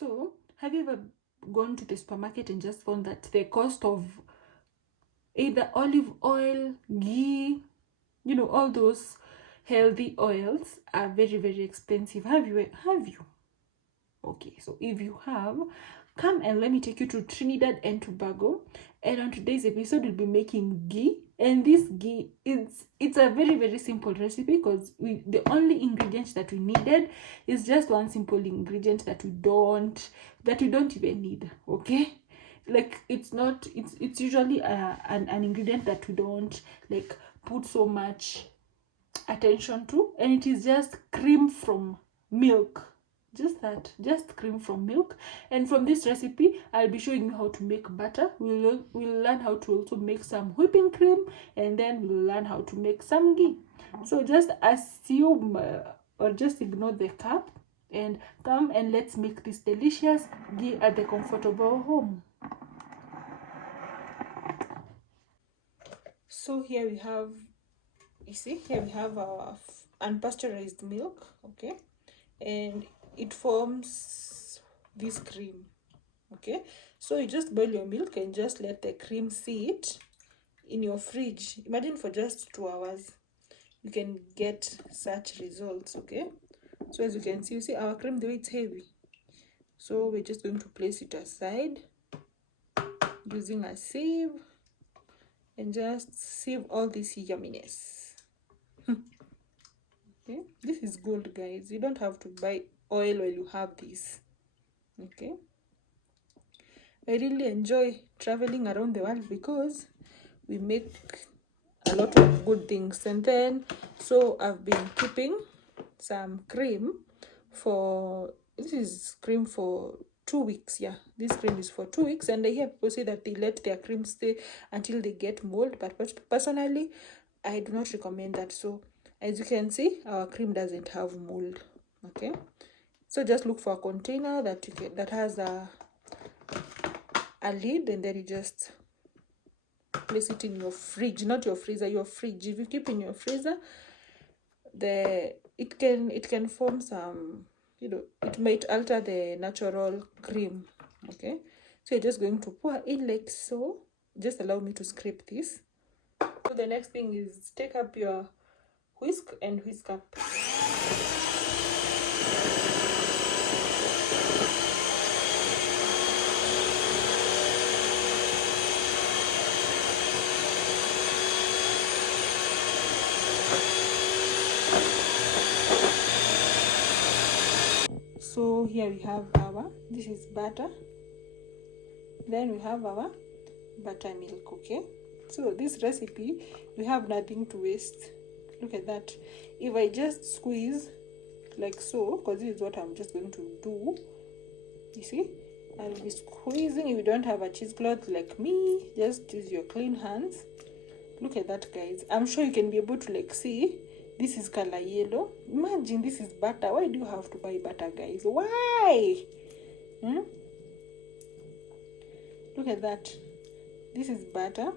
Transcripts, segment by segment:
So have you ever gone to the supermarket and just found that the cost of either olive oil, ghee, you know, all those healthy oils are very, very expensive? Have you? Okay, so if you have, come and let me take you to Trinidad and Tobago. And on today's episode, we'll be making ghee. And this ghee, it's a very, very simple recipe, because the only ingredient that we needed is just one simple ingredient that we don't even need. Okay, like it's usually an ingredient that we don't like put so much attention to, and it is just cream from milk. Just cream from milk. And from this recipe, I'll be showing you how to make butter. We'll learn how to also make some whipping cream, and then we'll learn how to make some ghee. So just assume or just ignore the cup and come and let's make this delicious ghee at the comfortable home. So here we have, you see, here we have our unpasteurized milk, okay, and it forms this cream. Okay, so you just boil your milk and just let the cream sit in your fridge. Imagine for just 2 hours you can get such results. Okay, so as you can see, you see our cream, the way it's heavy, so we're just going to place it aside using a sieve and just sieve all this yumminess. Okay, this is gold, guys. You don't have to buy oil while you have this. Okay, I really enjoy traveling around the world because we make a lot of good things. And then, so I've been keeping some cream for, this is cream for 2 weeks. Yeah, this cream is for 2 weeks, and I hear people say that they let their cream stay until they get mold, but personally I do not recommend that. So as you can see, our cream doesn't have mold. Okay, so just look for a container that has a lid, and then you just place it in your fridge, not your freezer, your fridge. If you keep in your freezer, it can form some, you know, it might alter the natural cream. Okay, so you're just going to pour in like so. Just allow me to scrape this. So the next thing is take up your whisk and whisk up. So here we have our, this is butter, then we have our buttermilk. Okay, so this recipe, we have nothing to waste. Look at that. If I just squeeze like so, because this is what I'm just going to do, you see, I'll be squeezing. If you don't have a cheesecloth like me, just use your clean hands. Look at that, guys. I'm sure you can be able to like see, this is color yellow. Imagine this is butter. Why do you have to buy butter, guys? Why? Look at that. This is butter.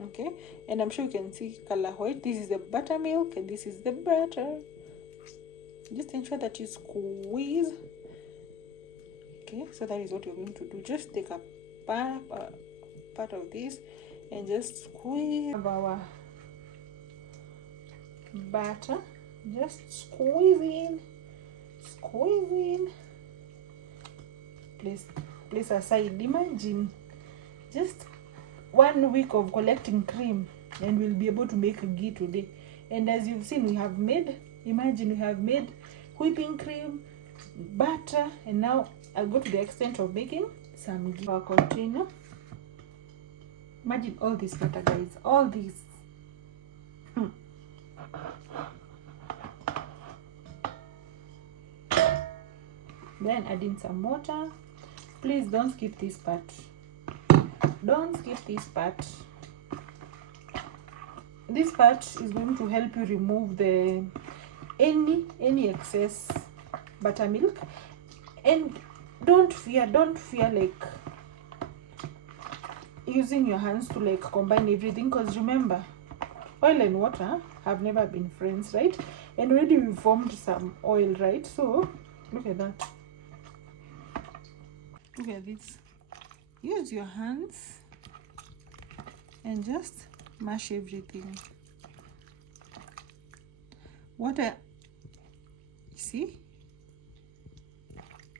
Okay, and I'm sure you can see color white. This is the buttermilk and this is the butter. Just ensure that you squeeze. Okay, so that is what you're going to do. Just take a part of this and just squeeze our butter. Just squeeze in. Place aside. Imagine just 1 week of collecting cream and we'll be able to make ghee today. And as you've seen, we have made whipping cream, butter, and now I'll go to the extent of making some ghee. Our container. Imagine all this butter, guys, all this. Then add in some water. Please don't skip this part. Don't skip this part. This part is going to help you remove the any excess buttermilk. And don't fear like using your hands to like combine everything, because remember, oil and water have never been friends, right? And already we formed some oil, right? So look at that. look at this. Use your hands and just mash everything. Water, see,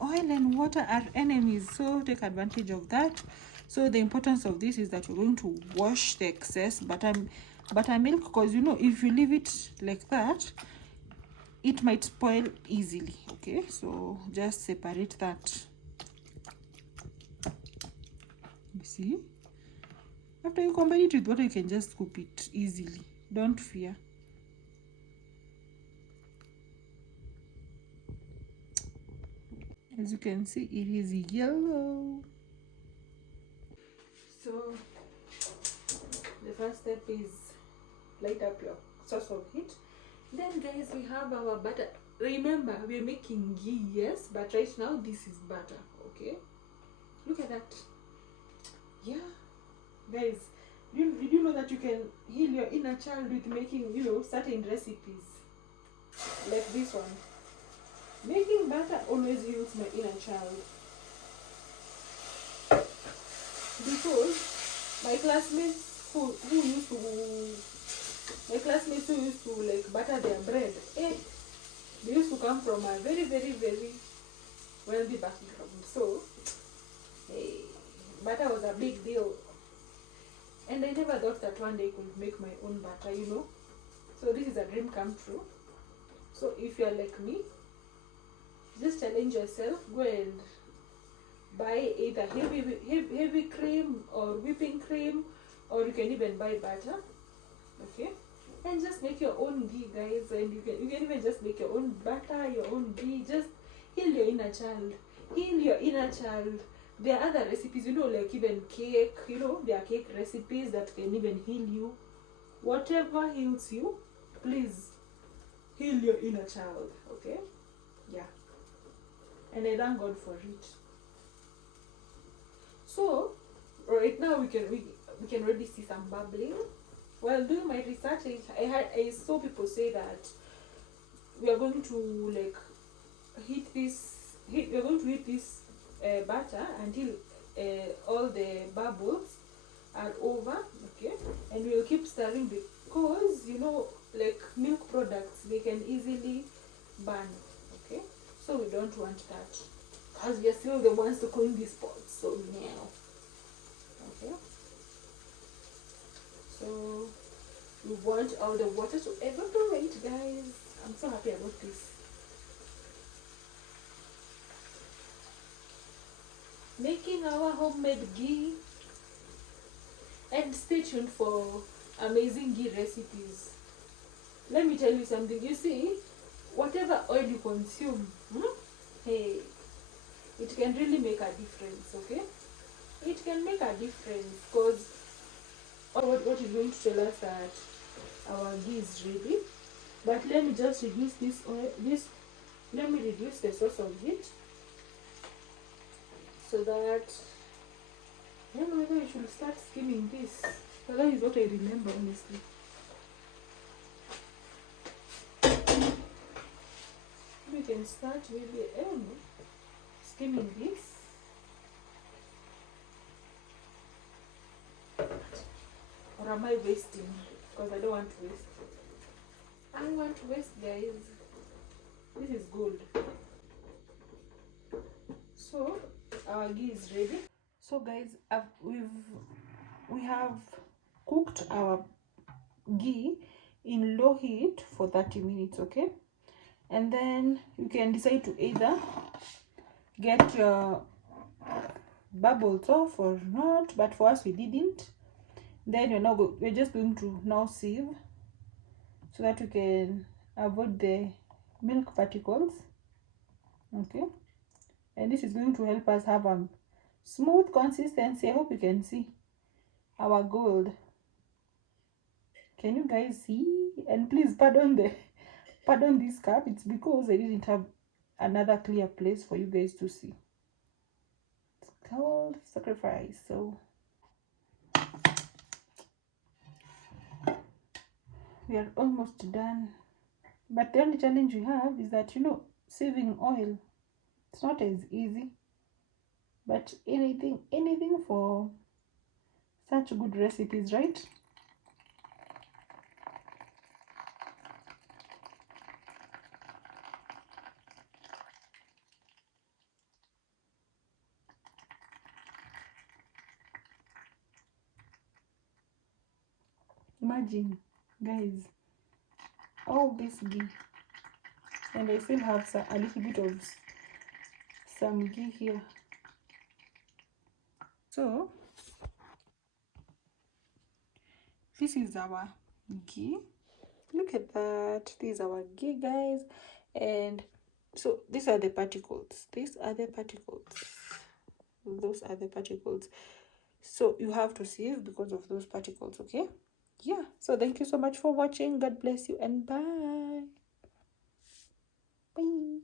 oil and water are enemies, so take advantage of that. So the importance of this is that you're going to wash the excess buttermilk, because you know, if you leave it like that, it might spoil easily. Okay, so just separate that. You see, after you combine it with water, you can just scoop it easily. Don't fear. As you can see, it is yellow. So the first step is light up your source of heat. Then guys, we have our butter. Remember, we're making ghee, yes, but right now this is butter. Okay, look at that. Yeah, guys, did you know that you can heal your inner child with making, you know, certain recipes like this one? Making butter always heals my inner child, because my classmates who used to like butter their bread, they used to come from a very wealthy background. So butter was a big deal, and I never thought that one day I could make my own butter, you know. So this is a dream come true. So if you're like me, just challenge yourself. Go and buy either heavy cream or whipping cream, or you can even buy butter. Okay, and just make your own ghee, guys. And you can even just make your own butter, your own ghee. Just heal your inner child. Heal your inner child. There are other recipes, you know, like even cake. You know, there are cake recipes that can even heal you. Whatever heals you, please heal your inner child. Okay, yeah. And I thank God for it. So right now we can already see some bubbling. While doing my research, I saw people say that we are going to like we're going to heat this butter until all the bubbles are over. Okay, and we'll keep stirring, because you know, like milk products, they can easily burn. Okay, so we don't want that, because we are still the ones to clean these pots. So now, okay, so we want all the water to evaporate, guys. I'm so happy about this. Making our homemade ghee, and stay tuned for amazing ghee recipes. Let me tell you something. You see, whatever oil you consume, hey, it can really make a difference. Okay, it can make a difference, because what is going to tell us that our ghee is ready. But let me just reduce this oil. Let me reduce the source of heat, so that I don't know whether I should start skimming this. But that is what I remember, honestly. We can start maybe skimming this. Or am I wasting? Because I don't want to waste. I don't want to waste, guys. This is gold. So our ghee is ready. So guys, we have cooked our ghee in low heat for 30 minutes. Okay, and then you can decide to either get your bubbles off or not, but for us we didn't. Then we're just going to now sieve, so that you can avoid the milk particles. Okay, and this is going to help us have a smooth consistency. I hope you can see our gold. Can you guys see? And please pardon this cup. It's because I didn't have another clear place for you guys to see. It's called sacrifice. So we are almost done, but the only challenge we have is that, you know, saving oil, it's not as easy. But anything for such good recipes, right? Imagine, guys, all this ghee, and I still have a little bit of some ghee here. So this is our ghee. Look at that. This is our ghee, guys. And so these are the particles. These are the particles. Those are the particles. So you have to sieve because of those particles, okay? Yeah. So thank you so much for watching. God bless you and bye. Bye.